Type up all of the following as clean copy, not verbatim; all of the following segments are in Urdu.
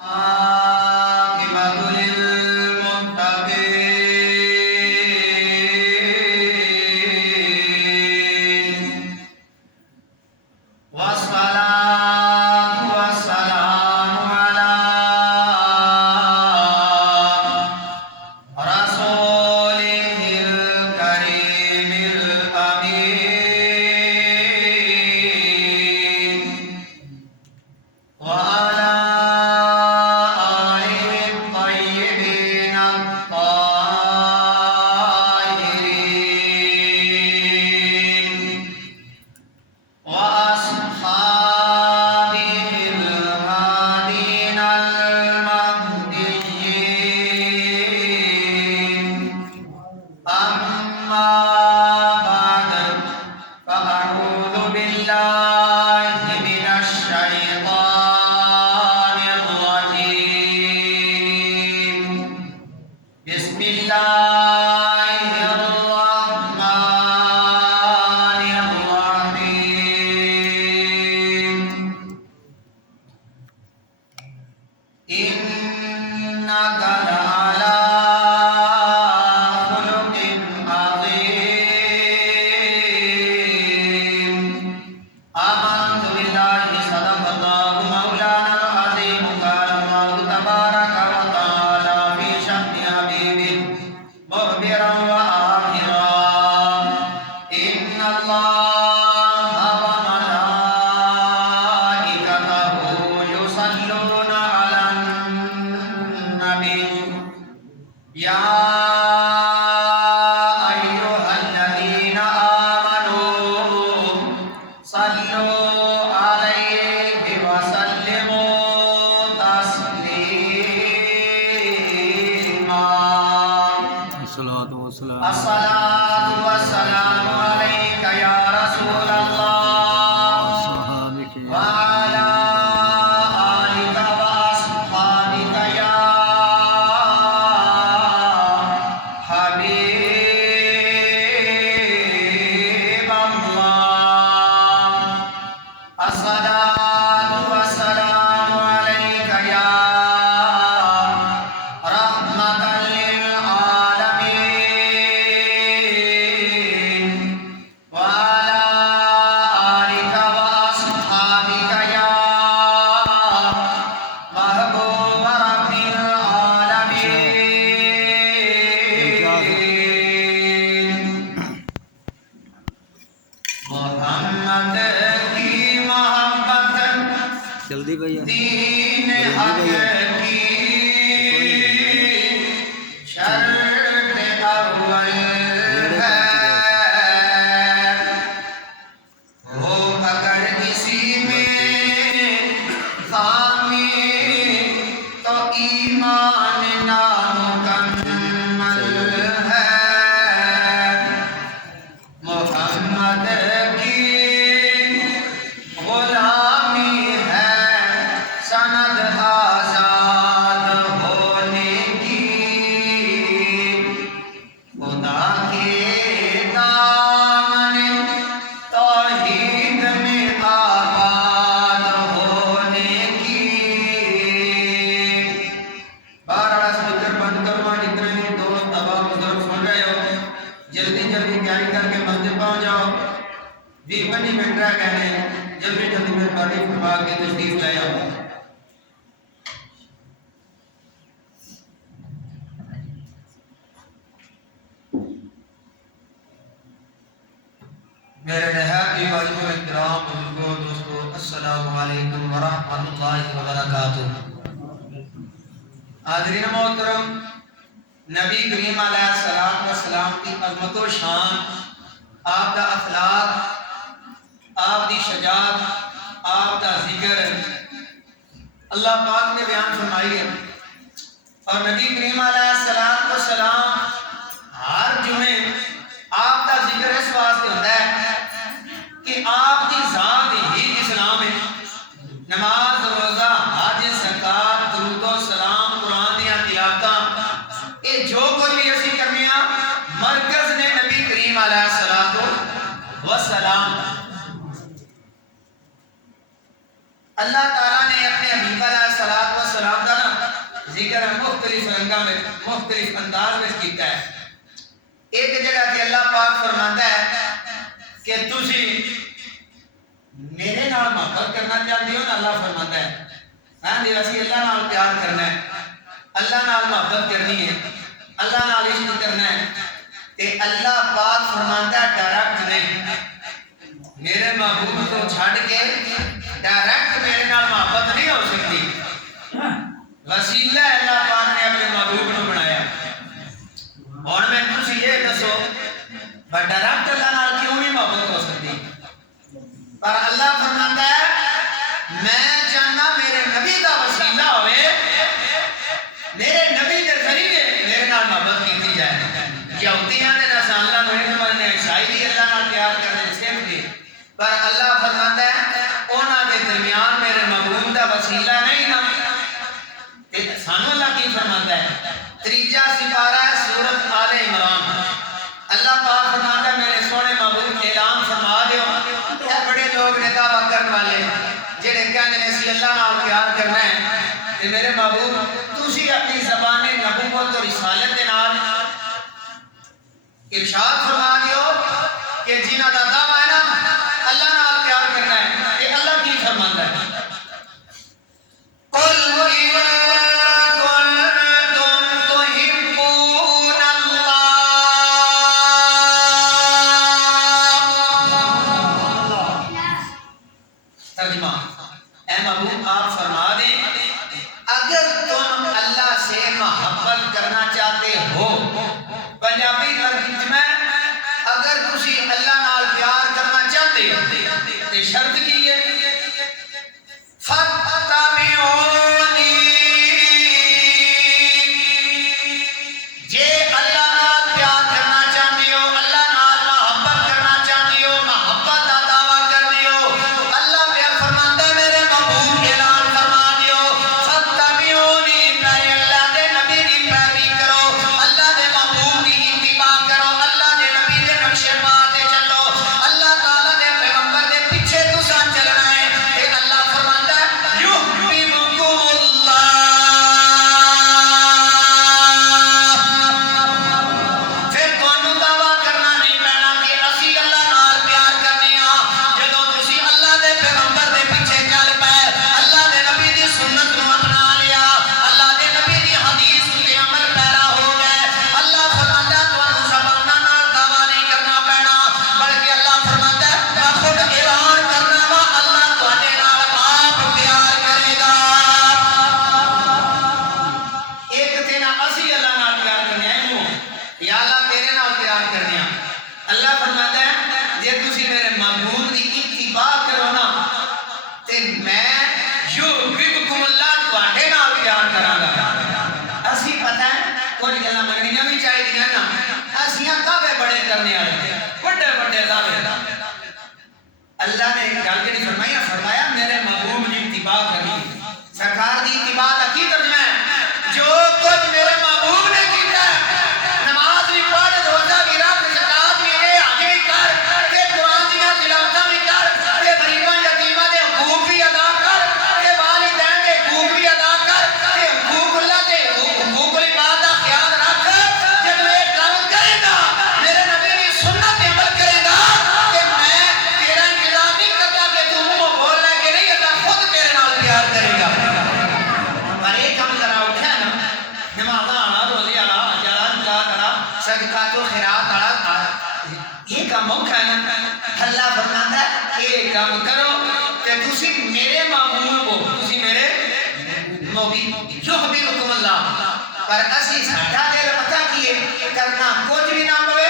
عاقبة للمتقين والصلاة والسلام على رسوله الكريم الأمين وعلى آله الطيبين الطاهرين وأصحابه الهادين المهديين أما بعد فأعوذ بالله من الشيطان الرجيم بسم الله الرحمن الرحيم إنك لعلى خلق عظيم آمنت بالله صدق الله مولانا العظيم قال الله تبارك وتعالى في شأن حبيبه مخبرا وآخرا إن الله وملائكته يصلون على النبي يا أيها الذين آمنوا صلوا عليه وسلموا تسليما الصلاة والسلام الصلاة والسلام عليك يا رسول الله صحابك يا وعلى آلك وأصحابك يا حبيب الله الصلاة والسلام عليك يا رحمة للعالمين وعلى آلك وأصحابك يا محبوب رب العالمين محمد کی محبت جلدی بھیا دین حق کی شرط اول ہے ہو اگر کسی میں خامی تو ایمان نامکمل ہے محمد کی غلامی ہے سند آزاد ہونے کی خدا کے دامن توحید میں آباد ہونے کی بارہ سپیکر بند کروا جتنے دوست تباہ بزرگ سن رہے ہو جلدی جلدی تیاری کر کے مسجد پہنچ جاؤ 20-25 منٹ رہ گئے ہیں جلدی جلدی مہربانی فرما کے تشریف لے آؤ میرے نہایت ہی واجب احترام بزرگوں دوستو السلام علیکم ورحمۃ اللہ وبرکاتہ حاضرین محترم نبی کریم علیہ السلام کی عظمت و شان آپ کا اخلاق آپ کی شجاعت آپ کا ذکر اللہ پاک نے بیان فرمائی ہے اور نبی کریم علیہ السلام ہر جمعے آپ کا ذکر اس واسطے ہوتا ہے کہ آپ کی ذات ہی اسلام ہے نماز روزہ حج زکات درود و سلام قرآن دیا تلاوتاں یہ جو کچھ بھی اسی کرنے ہاں مرکز نے نبی کریم علیہ السلام اللہ تعالیٰ نے اپنے حبیب علیہ السلام کا ذکر مختلف رنگاں میں مختلف انداز میں کیتا ہے. ایک جگہ کہ اللہ پاک فرماتا ہے کہ تسی میرے نال محبت کرنا چاہتے ہو نا. اللہ فرماتا ہے ہاں جی اسی اللہ نال پیار کرنا ہے, اللہ نال محبت کرنی ہے, اللہ نال عشق کرنا ہے. تے اللہ پاک فرماتا ہے ڈائریکٹ نہیں, میرے محبوب کو چھڑ کے ڈائریکٹ میرے نال محبت نہیں ہو سکتی. وسیلہ اللہ پاک نے اپنے محبوب کو بنایا. اور میں تسی یہ دسو ڈائریکٹ اللہ نال کیوں نہیں محبت ہو سکتی؟ پر اللہ فرماتا ہے میں چاہنا میرے نبی کا وسیلہ ہوئے, میرے نبی کے ذریعے میرے نال محبت کی جائے. یہودیاں نے نصاریاں نے ہندوؤں نے عیسائی بھی اللہ نال پیار کرنے سکھ دی, پر اللہ فرماتا ہے انہاں دے درمیان میرے محبوب کا وسیلہ نہیں نا. سانو اللہ کی فرماتا ہے تیجا سپارہ ہے سورۃ آل عمران. اللہ پاک فرماتا ہے میرے سونے محبوب اعلان فرما دیو. اے بڑے لوگ نے دعویٰ کرنے والے جڑے کہندے نے اسی اللہ نال پیار کرنا ہے, تے میرے محبوب تسی اپنی زبان نبوت اور رسالت دے نال ارشاد فرما دیو کہ جنہاں دا دعویٰ ہے نا اللہ نال پیار کرنا ہے, تے اللہ کی فرماندا ہے قل شرط کی ہے فَاتَّبِعُونِي, جے اللہ نال پیار کرنا چاہتے ہو, اللہ نال محبت کرنا چاہتے ہو, محبت کا دعویٰ کرتے ہو, اللہ پیار فرماتا ہے میرے محبوب اعلان فرما دیو فَاتَّبِعُونِي, میرے اللہ دے نبی کی پیروی کرو, اللہ دے محبوب کی اتباع کرو, اللہ دے نبی دے نقش پا تے چلو, اللہ تعالیٰ دے پیغمبر دے پیچھے تساں چلنا ہے. تے اللہ فرماتا ہے یحببکم اللہ, پھر تانوں دعویٰ کرنا نہیں پینا کہ اسی اللہ نال پیار کرنے ہاں. جدوں تسی اللہ دے پیغمبر دے پیچھے چل پے, اللہ دے نبی دی سنت نو اپنا لیا, اللہ دے نبی دی حدیث تے عمل پیرا ہو گئے, اللہ فرماتا ہے تانوں زباناں نال دعویٰ نہیں کرنا پینا, بلکہ اللہ فرماتا ہے میں خود اعلان کرنا وا اللہ تواڈے نال آپ پیار کرے گا. ایک تے نا اسی اللہ نال پیار کرنے ہیں منہ یا اللہ تیرے نال پیار کرنے ہیں. اللہ فرماتا ہے جے تسی میرے محبوب دی اتباع کرو نا تے میں یحببکم اللہ تواڈے نال پیار کراں گا. اسی پتہ ہے کوئی گلاں مننیاں بھی چاہیدیاں نا, اسیاں دعوے بڑے کرنے والے بڑے بڑے دعوے. اللہ نے ایک گل نہیں فرمایا, فرمایا میرے محبوب کی اتباع کرنی. سرکار دی اتباع کا کی ترجمہ ہے؟ جو کچھ میرے محبوب نے کیتا ہے, نماز بھی پڑھ, روزہ بھی رکھ, زکات بھی دے, حج بھی کر, تے قرآن دیاں تلاوتاں بھی کر, تے غریباں یتیماں دے حقوق بھی ادا کر, تے والدین دے حقوق بھی ادا کر, تے حقوق اللہ دے حقوق العباد دا خیال رکھ. جدوں یہ کام کرے گا میرے نبی دی سنت تے عمل کرے گا کہ میں تیرا انتظام نہیں کرتا کہ تو منہ بول رہا کہ نہیں, اللہ خود تیرے نال پیار کرے گا. پر ایک کام ذرا اٹھا نا, نمازاں والا, روزے والا, حج والا, زکات والا, صدقات و خیرات والا, یہ کام اوکھا ہے نا. اللہ فرماتا ہے یہ کام کرو تے تسی میرے محبوب ہو, تسی میرے محبوب یحببکم اللہ. پر اسی ساڈا دل پتہ کیے کرنا کچھ بھی نہ پوے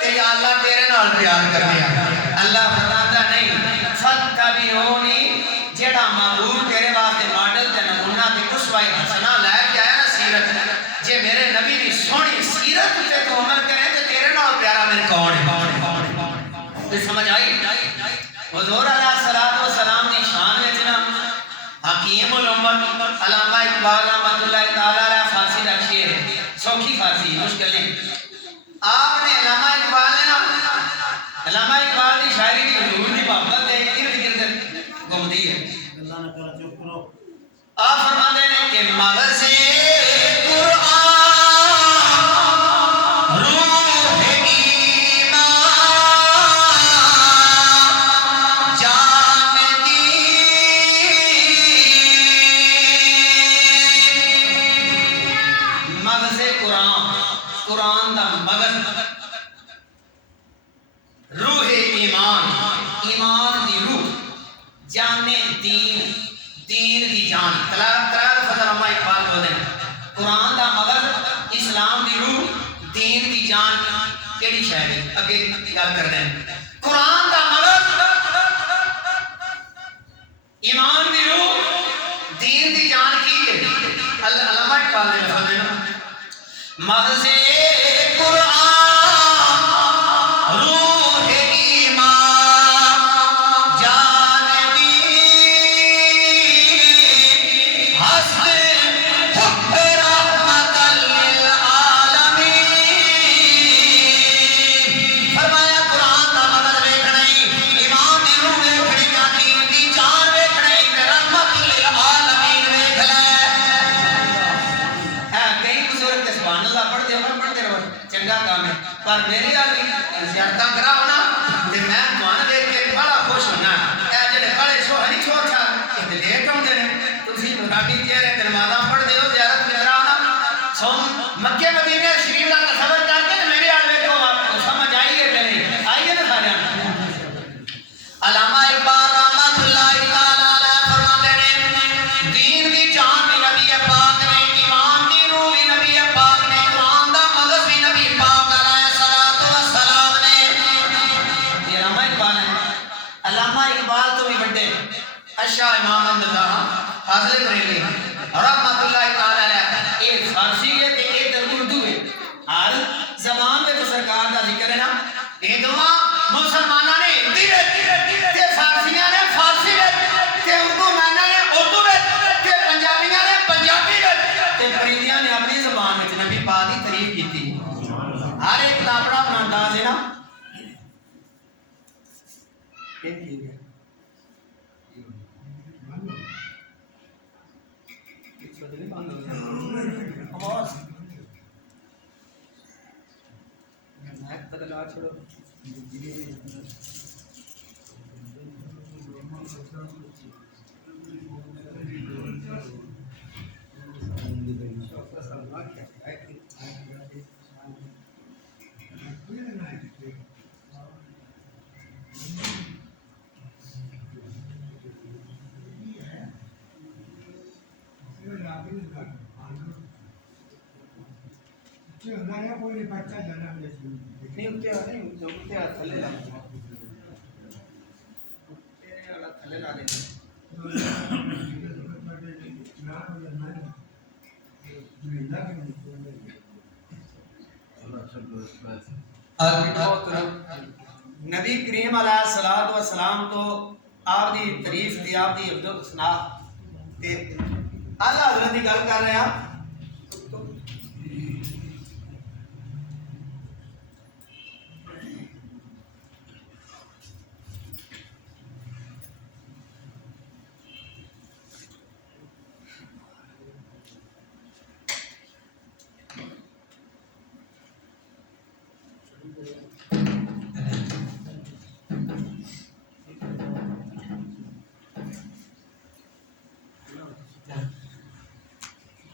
تے یا اللہ تیرے نال پیار کرنے آ. اللہ فرماتا نہیں فَاتَّبِعُونِی, جیڑا محبوب تیرے واسطے ماڈل تے نمونہ تے اسوہ حسنہ لے کے آیا نا سیرت, جے میرے نبی دی سونی سیرت تے تو عمل کرے تے تیرے نال پیارا میرے کون ہے. تے سمجھ آئی حضور علیہ الصلوۃ والسلام دی شان وچ نا حکیم الامت علامہ اقبال رحمۃ اللہ تعالی علیہ فارسی دا شعر ہے, سوکھی فارسی مشکل نہیں. آپ نے علامہ اقبال نے نا, علامہ اقبال دی شاعری دی حضور دی محبت دے ارد گرد گھومدی ہے. آپ فرماندے نے کہ مغز قرآن دا مغز روح ایمان ایمان دی روح جان دین دین دی جان تلال فضل اللہ اقبال بولے قرآن دا مغز اسلام دی روح دین دی جان کیڑی شاید ہے اگے گل کر دیں قرآن دا مغز ایمان دی روح دین دی جان کی ہے علامہ اقبال نے لفظ دینا مغز قرآن روح ایمان جان دین حسن حب رحمت للعالمین فرمایا قرآن دا مغز ویکھنا ایمان دی روح ویکھنی یا دین دی جان ویکھنی تے رحمت للعالمین ویکھ لے کئی بزرگ تے سبحان اللہ پڑھتے رہو چنگا کام ہے پر میری والی زیارتاں کراؤ نا تے میں تھانوں دیکھ کے بڑا خوش ہونا اے جڑے بڑے سوہنی چھوڑ چھا تے لیٹ ہوندے نے تسی مراٹی چہرے تے نمازاں پڑھدے ہو زیارت کراؤ نا سن مکے مدینے شریف دا تصور کر کے میرے حال ویکھو سمجھ آئی ہے کہ نہیں آئی ہے نا سارے علامہ اقبال رحمۃ اللہ تعالی علیہ فرماتے ہیں دین دی جان بھی نبی پاک نے ایمان دی روح بھی نبی پاک نے قرآن دا مغز بھی نبی پاک علیہ الصلوۃ والسلام نے یہ علامہ اقبال ہے علامہ اقبال تو بھی بڑے اشا امام احمد اللہ حاضر بریلوی رحمۃ اللہ تعالی علیہ ایک فارسی ہے تے ایک اردو ہے ہر زبان میں تو سرکار دا ذکر ہے نا یہ دونوں مسلمانوں نے ہندی تے فارسیاں نے فارسی تے اردو مانا نے اردو تے پنجابیاں نے پنجابی تے فریدیاں نے اپنی زبان میں نبی پاک دی تعریف کیتی ہر ایک دا اپنا اپنا انداز ہے نا یہ ٹھیک ہے آواز مائک بدلا چھوڑو نہیں اٹھتے تھلے لا تھلے لا دیں نبی کریم علیہ الصلوۃ والسلام تو آپ دی تعریف تھی آپ دی عبد الثنا تے اعلی حضرت دی گل کر رہے ہیں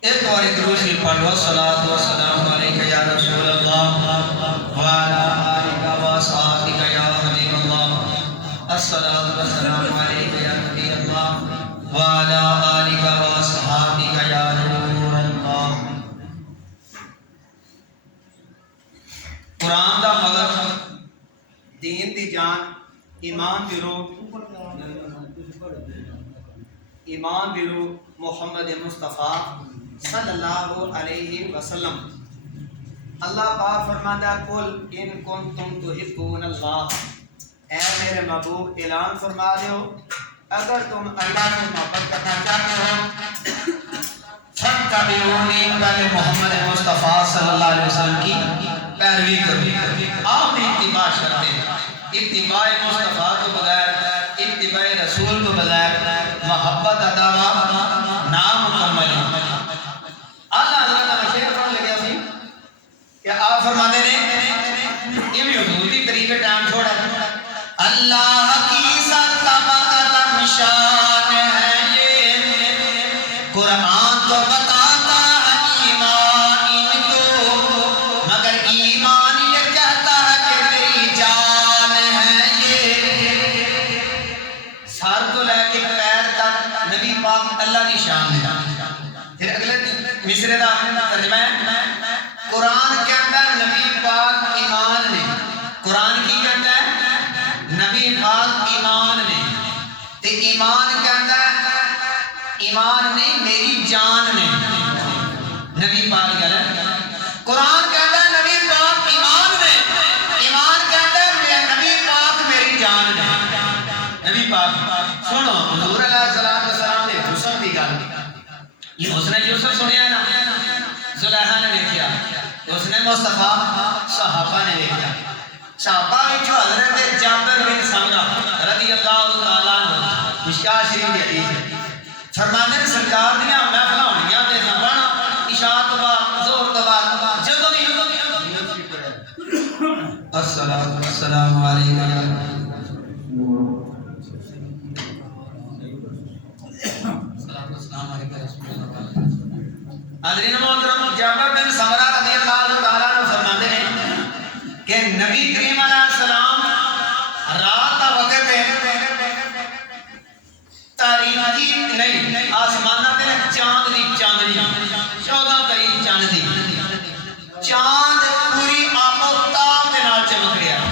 ایک اور درود شریف پڑھ لو صلاۃ و سلام علیک یا رسول اللہ وعلی آلک و اصحابک یا حبیب اللہ الصلاۃ و سلام علیک یا نبی اللہ وعلی آلک و اصحابک یا نور اللہ قرآن دا مغز دین دی جان ایمان دی روح ایمان دی روح محمد مصطفیٰ صلی اللہ علیہ وسلم اللہ پاک فرماتا ہے قل ان کنتم تحبون اللہ اے میرے محبوب اعلان فرما دو اگر تم اللہ سے محبت کرنا چاہتے ہو فاتبعونی پہلے محمد مصطفیٰ صلی اللہ علیہ وسلم کی پیروی کرو آپ نے اتباع شرط ہے اتباع مصطفیٰ تو بغیر اتباع رسول تو بغیر محبت اداوا نامکمل ہے اللہ حضرت کا شعر پڑھنے لگا سی کہ آپ فرماتے ہیں یہ بھی حضور کی طریقے ٹائم چھوڑا اللہ کی ستبقت شان ہے یہ قرآن تو بتاتا ہے ایمان ان کو مگر مصرے دا ترجمہ ہے قرآن کہتا ہے نبی پاک ایمان نے قرآن کی کہتا ہے نبی پاک ایمان نے تے ایمان کہتا ہے ایمان نہیں میری جان نے نبی پاک کہتا ہے قرآن کہتا ہے نبی پاک ایمان نے ایمان کہتا ہے نبی پاک میری جان نے نبی پاک سنو حضور علیہ السلام نے حسن دی گل یہ حسن یوسف سنیا نا زلیخا نے دیکھا اس نے مصطفیٰ صحابہ نے دیکھا صحابہ وچوں حضرت جابر بن سمرہ رضی اللہ تعالیٰ عنہ مشکاہ شریف کی حدیث ہے فرماتے ہیں سرکار دیاں محفلاں ہونیاں تے زبان عشاء تو بعد ظہر تو بعد جدوں بھی السلام علیکم حضرین محترم جابر بن سمرہ رضی اللہ تعالیٰ عنہ فرماتے ہیں کہ نبی کریم علیہ السلام رات کا وقت ہے تاریخی نہیں آسمانہ تے چاند دی چاندنی 14 تاریخ چاند دی چاند پوری آپ و تاب دے نال چمک رہا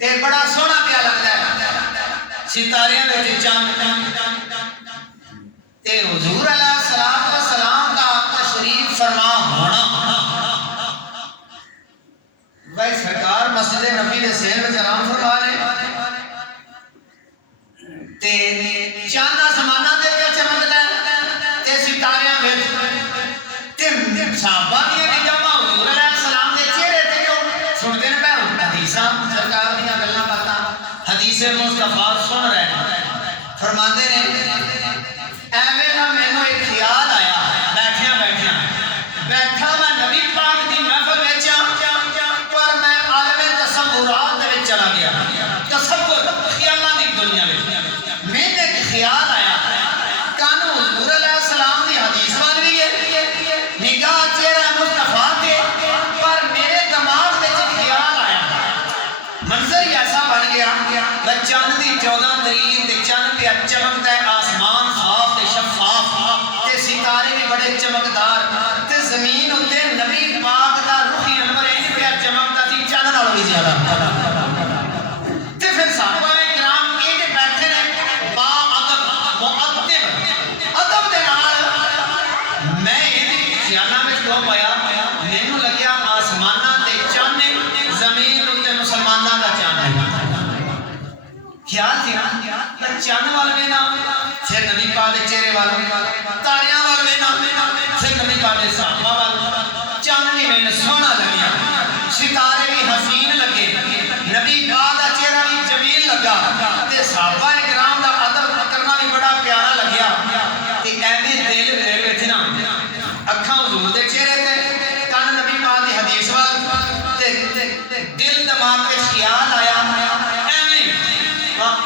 تے بڑا سونا پیا لگتا ہے ستاریاں وچ چاند تے حضور علیہ السلام کا تشریف فرما ہونا بھائی سرکار مسجد نبی نے سین میں آرام فرما رہے تے چاند آسمانہ تے کیا چمکدا ہے تے ستاریاں وچ تے صحابہ دی جمع حضور علیہ السلام دے چہرے تے جو سنتے نے پے حدیثاں سرکار دی گلاں باتاں حدیث مصطفیٰ سن رہے ہیں فرماندے نے ایویں نہ مینوں ایک خیال آیا بیٹھا میں نبی پاک دی محفل وچ پر میں عالم تصورات دے وچ چلا گیا تصور خیالاں دی دنیا وچ میں ایک خیال آیا کان حضور علیہ السلام دی حدیث بن رہی ہے نگاہ چہرہ مصطفیٰ تے پر میرے دماغ وچ خیال آیا منظر ہی ایسا بن گیا چاند دی 14 تاریخ تے چاند پہ چمکتا ہے آسمان صاف تے شفاف تے ستارے بھی بڑے چمکدار تے زمین اتے نبی پاک دا روحی انور ہے پہ چمکتا سی چاند نال بھی زیادہ تے پھر صحابہ کرام یہ جو بیٹھے نے با ادب مؤدب ادب دے نال میں یہ خیالاں وچ کیوں پایا مینوں لگیا آسماناں تے چاند زمین اتے مسلماناں دا چاند ہے خیال تھی نا چاند والے نا پھر نبی پاک دے چہرے والے تاریاں والے نا پھر نبی پاک دے صحابہ والے چاندنی میں سونا لگیا ستارے بھی حسین لگے نبی پاک دا چہرہ بھی جمیل لگا تے صحابہ کرام دا ادب کرنا بھی بڑا پیارا لگیا تے ایویں دل میرے وچ نا اکھاں حضور دے چہرے تے کان نبی پاک دی حدیث وال تے دل دماغ وچ خیال آیا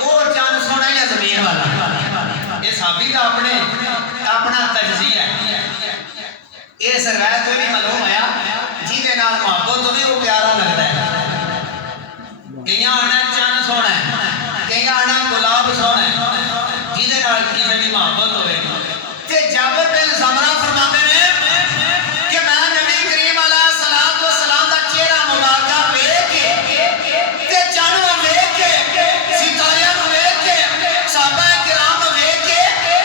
وہ چاند سونا یا زمین والا یہ صحابی کا اپنا تجزیہ ہے اس روایت میں بھی معلوم ہوا جہدے نال محبت ہوگی وہ پیارا لگتا ہے کئی آنا چاند سونا ہے کئی آنا گلاب سونا ہے جہدے نال کسی بھی محبت ہوئے تے جابر بن سمرہ فرماتے ہیں کہ میں نبی کریم علیہ السلام دا چہرہ مبارکہ ویکھ کے تے چاند نوں ویکھ کے ستاریاں نوں ویکھ کے صحابہ کرام نوں ویکھ کے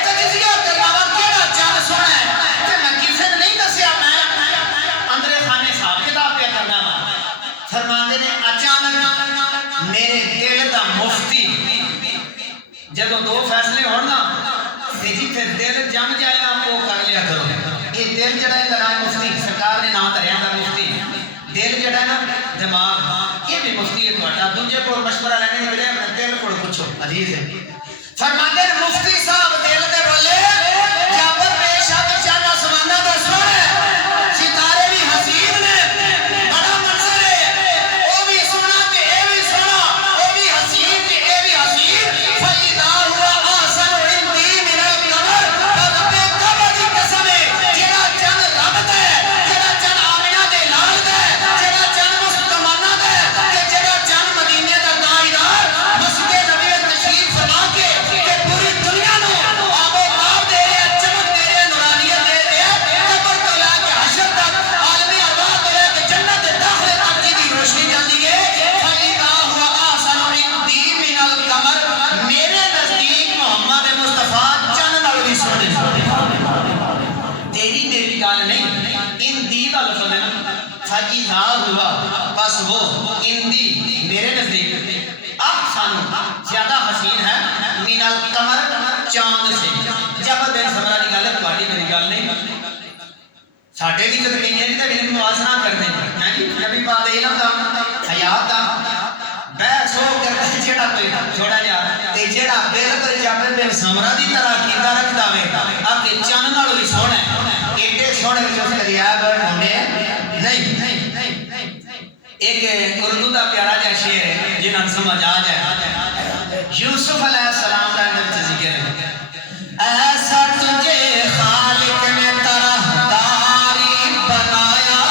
تجزیہ کرنا وا کیڑا چاند سونا ہے تے میں کسے نے نہیں دسیا میں اندر خانے صاحب کتاب پہ کرنا وا فرماندے نے اچانک میرے دل دا مفتی جدوں دو فیصلے ہون نا تے جتھے دل جم جائے نا وہ کر لیا کرو یہ دل جڑا ہے نام مفتی سرکار نے نام دھریا دا مفتی دل جڑا ہے نا دماغ یہ بھی مفتی ہے تہاڈا دوجے کول مشورہ لینے دی بجائے اپنے دل کول پوچھو عزیز ہے فرماتے ہیں مفتی صاحب دل دے بولے جابر پیش آ کے چاند آسماناں دا سونا ہے ستارے بھی حسین نے بڑا منظر ہے وہ بھی سونا تے اے بھی سونا وہ بھی حسین تے اے بھی حسین فإذا هو أحسن عندي من القمر رب قمر دی قسم ہے جڑا چاند رب دا ہے جڑا چاند آمنہ دے لال دا ہے جڑا چاند مستمانہ دا ہے تے جڑا چاند مدینے دا تاجدار مسجد نبی تشریف فرما کے پوری دنیا نو کا لفظ ہے نا فَإِذَا ہوا بس وہ اندی میرے نزدیک احسن زیادہ حسین ہے من القمر چاند سے جب دن سمرا دی گل تواڈی میری گل نہیں ساڈے بھی جب کہیں تے بھی موازنہ کرنے ہیں جی نبی پاک علم دا حیات دا بحث ہو کر جیڑا کوئی چھوڑا جا تے جیڑا بالکل جب دن سمرا دی طرح کیتا رکھدا وے آ کے چن نال بھی سونا ہے ایڈے سونے وچ اس دریا ہونے نہیں ایک اردو دا پیارا جا شعر ہے جنہاں سمجھ آ جائے یوسف علیہ السلام کا اندر ذکر ہے ایسا تجھے خالق نے طرحداری بنایا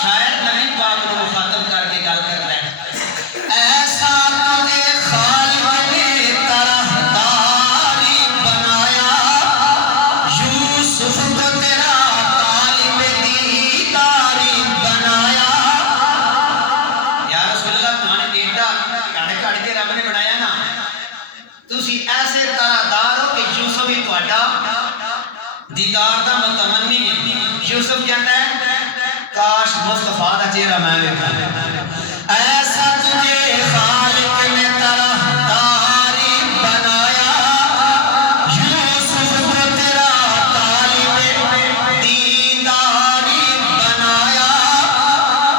شاید نبی پاک کو مخاطب کر کے گل کر رہے ہیں ایسا تجھے خالق نے طرحداری بنایا یوسف کو تیرا طالب دیداری بنایا یا رسول اللہ تمہارے بیٹا کڑ کڑ کے رب نے بنایا نا تسی ایسے طرح دار ہو کہ یوسف ہی تہاڈا دیدار دا متمنی ہے یوسف کہتا ہے کاش مصطفیٰ دا چہرہ میں ویکھاں ایسا تجھے خالق نے طرحداری بنایا یوسف کو تیرا طالب دیداری بنایا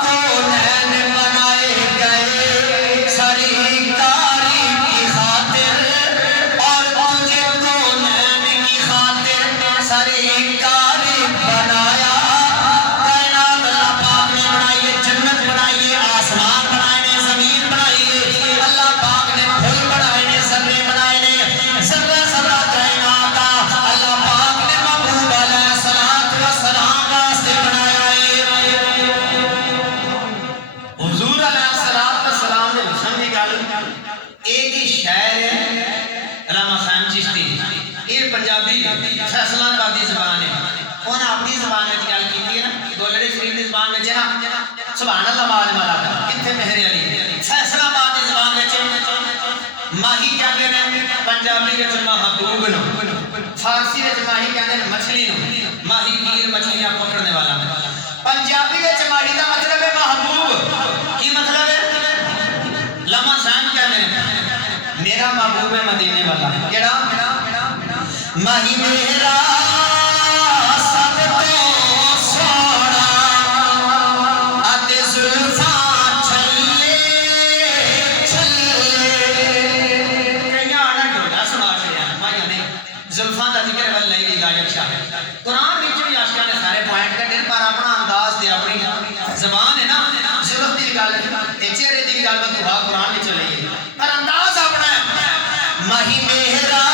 کونین بنائے گئے سرکاری کی خاطر اور تجھے کونین کی خاطر سرکاری بنایا کائنات اللہ پاک نے بنائی ہے جنت بنائی ہے آسمان بنائے نے زمین بنائی ہے اللہ پاک نے پھول بنائے نے ذرے بنائے نے ذرہ ذرہ کائنات اللہ پاک نے محبوب علیہ السلام واسطے بنایا ہے حضور علیہ السلام نے حسن کی گل ایک ہی شاعر ہے علامہ خان چشتی یہ پنجابی فیصلہ آبادی زبان ہے انہیں اپنی زبان میں گل کی ہے نا دولڑے شریف کی زبان میں نا سبحان اللہ مال مالا کتنے مہر علی فیصلہ آبادی زبان میں ماہی کہتے ہیں پنجابی وچ محبوب نو فارسی وچ ماہی کہتے ہیں مچھلی نو ماہی گیر مچھلیاں پکڑنے والا پنجابی وچ ماہی دا مطلب ہے محبوب کی مطلب ہے لمحہ شان کہتے ہیں میرا محبوب ہے مدینے والا کیڑا ماہی میرا سب تو سونا اتے زلفاں چھلے چھلے کئیاں آنا ڈوڈا سنا چھڑیا ماہی نے زلفاں دا ذکر ول لئی لاجب شاہ قرآن وچ بھی عاشقاں نے سارے پوائنٹ کٹے پر اپنا انداز تے اپنی زبان ہے نا زلف دی گل تے چہرے دی گل تو قرآن وچ لئی ہے پر انداز اپنا ہے ماہی میرا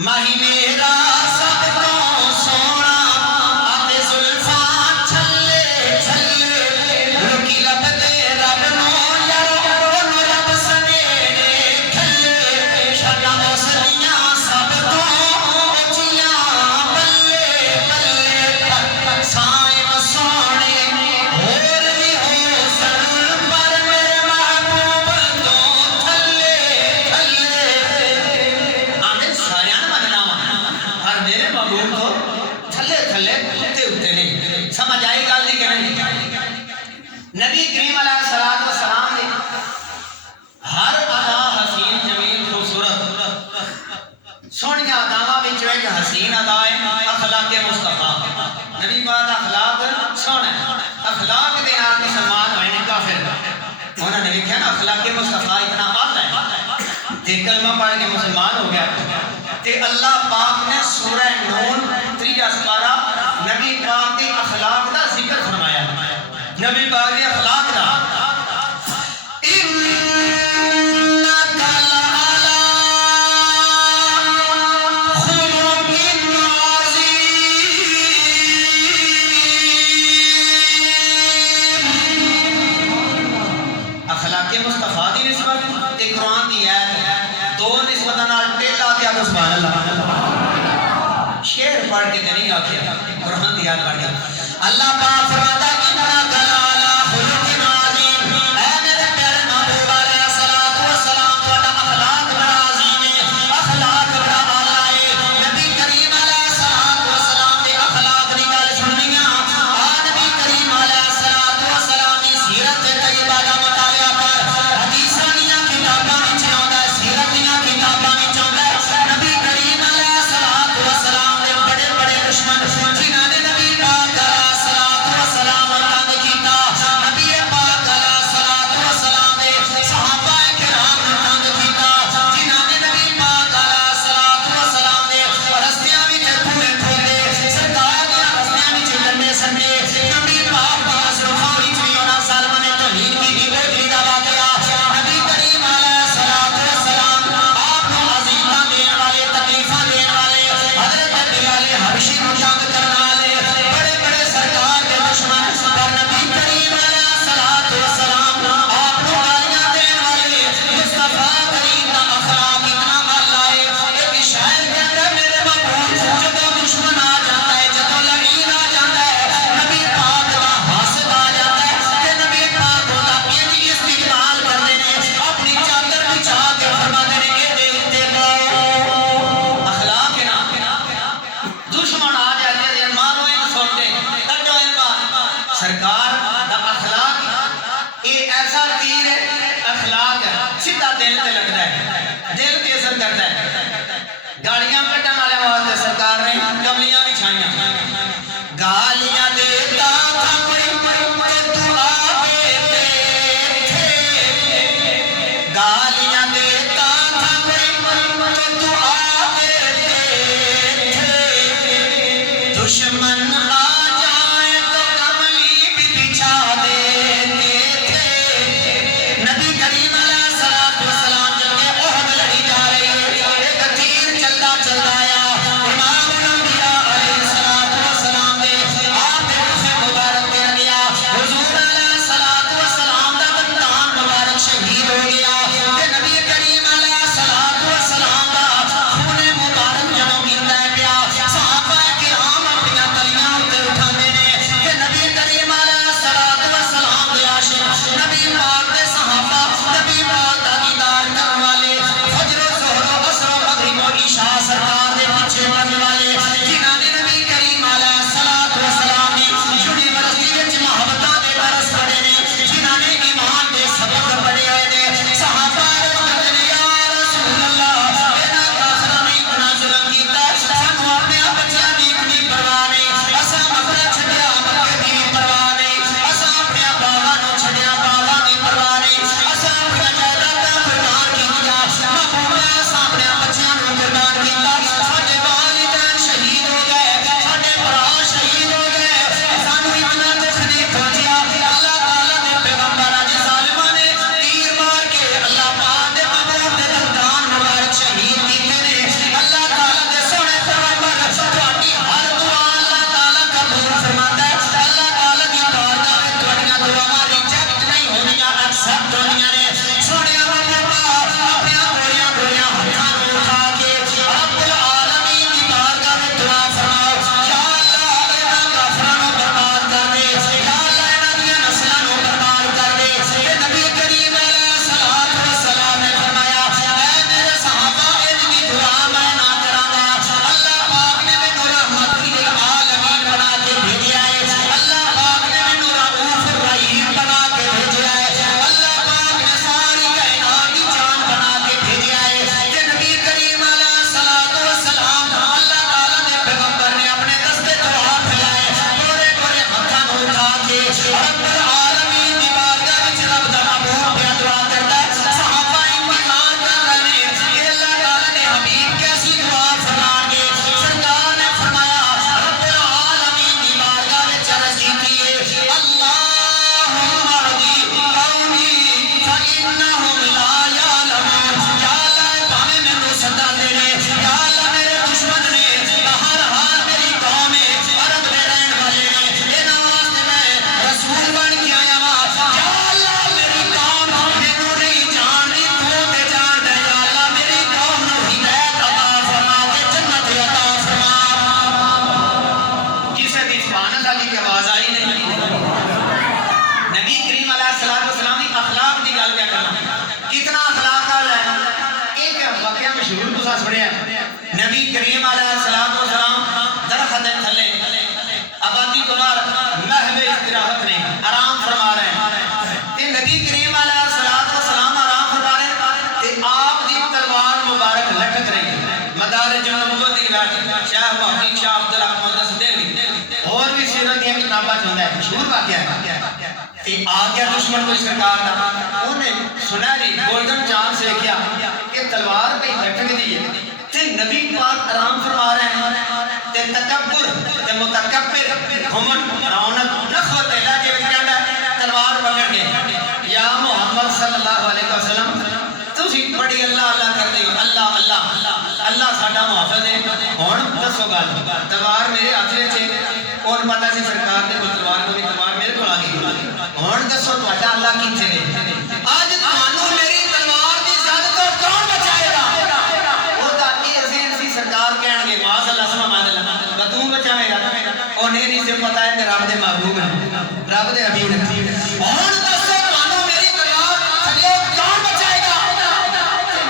ماہی میرا سب تو سونا آتے زلفاں چھلے چھلے رکی لب دے رب نو یارو اونو رب سنیڑے کھلے شانا اس دیاں سب تو اچیاں بلے بلے سائیں سونے اور بھی ہو سن پر میرے محبوب تو تھلے تھلے آنے سارے میرے محبوب کو تھلے تھلے اتے اتے نہیں سمجھ آئی گل نہیں کہنا نبی کریم علیہ السلام نے ہر ادا حسین جمیل خوبصورت سونیا اداواں وچ ایک حسین ادا ہے اخلاق مصطفیٰ نبی پاک دا اخلاق سونا ہے اخلاق دے نال مسلمان ہوئے نے کافر انہوں نے لکھا نا اخلاق مصطفیٰ اتنا اعلیٰ ہے تے کلمہ پڑھ کے مسلمان ہو گیا تے اللہ پاک نے سورہ نون 3 سپارہ نبی پاک دی اخلاق دا ذکر فرمایا نبی پاک دی اخلاق دا اخلاق مصطفیٰ دی نسبت تے قرآن دی آیت دو نسبتاں نال ٹیلا تے آکھو سبحان اللہ شعر پڑھ کے تے نہیں آکھیا قرآن دی آیت پڑھ کے اللہ پاک فرماتا ہے انک لعلی خلق عظیم اے میرے پیارے محبوب علیہ الصلوۃ والسلام تہاڈا اخلاق بڑا عظیم ہے اخلاق بڑا اعلی ہے نبی کریم علیہ الصلوۃ والسلام دے اخلاق دی گل سننی نبی کریم علیہ الصلوۃ والسلام دی سیرت طیبہ دا مطالعہ کر حدیثاں دیاں کتاباں وچ آوندا ہے سیرت دیاں کتاباں وچ آوندا ہے نبی کریم علیہ الصلوۃ والسلام دے بڑے بڑے دشمن جنہاں نے نبی پاک علیہ الصلوۃ والسلام سنیا نبی کریم علیہ الصلوۃ والسلام درخت دے تھلے آبادی کمار محو استراحت نے آرام فرما رہے ہیں تے نبی کریم علیہ الصلوۃ والسلام آرام فرما رہے ہیں تے آپ دی تلوار مبارک لٹک رہی ہے مدارج النبوت دی روایت شاہ محمد شاہ عبد الرحمن دہلوی اور بھی سیرت دی کتاباں چ ہوندا ہے مشہور واقعہ ہے تے آ گیا دشمن کوئی سرکار دا انہیں سنہری گولڈن چانس دیکھیا کہ تلوار پہ لٹک دی ہے تے نبی پاک آرام فرما رہے ہیں تے تکبر تے متکبر گھمنڈ رونق نخوت اللہ کے وچ کہندا ہے تلوار پکڑ کے یا محمد صلی اللہ علیہ وسلم تسی بڑی اللہ اللہ کردے ہو اللہ اللہ اللہ ساڈا محافظ ہے ہن دسو گل تلوار میرے ہاتھ وچ ہے اور پتہ سی سرکار نے تلوار کو بھی تلوار میرے کو آ گئی ہن دسو تہاڈا اللہ کتھے نے اج تانوں میری تلوار دی زد تو کون بچائے گا او دا کی عظیم سی سرکار کہن گے معاذ اللہ سبحان اللہ تو بچاوے گا انہیں نہیں سے پتہ ہے کہ رب دے محبوب ہیں رب دے حبیب ہیں ہن دسو تانوں میری تلوار تھلے کون بچائے گا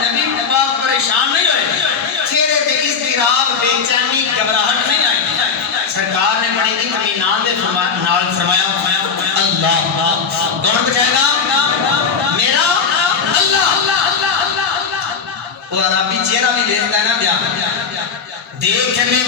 نبی پاک پریشان نہیں ہوئے چہرے تے اضطراب بے چینی گھبراہٹ نہیں آئی سرکار نے بڑی اطمینان دے نال فرمایا اللہ کون بچائے گا میرا اللہ وہ عربی چہرہ بھی دیکھتا ہے نا بیا دیکھنے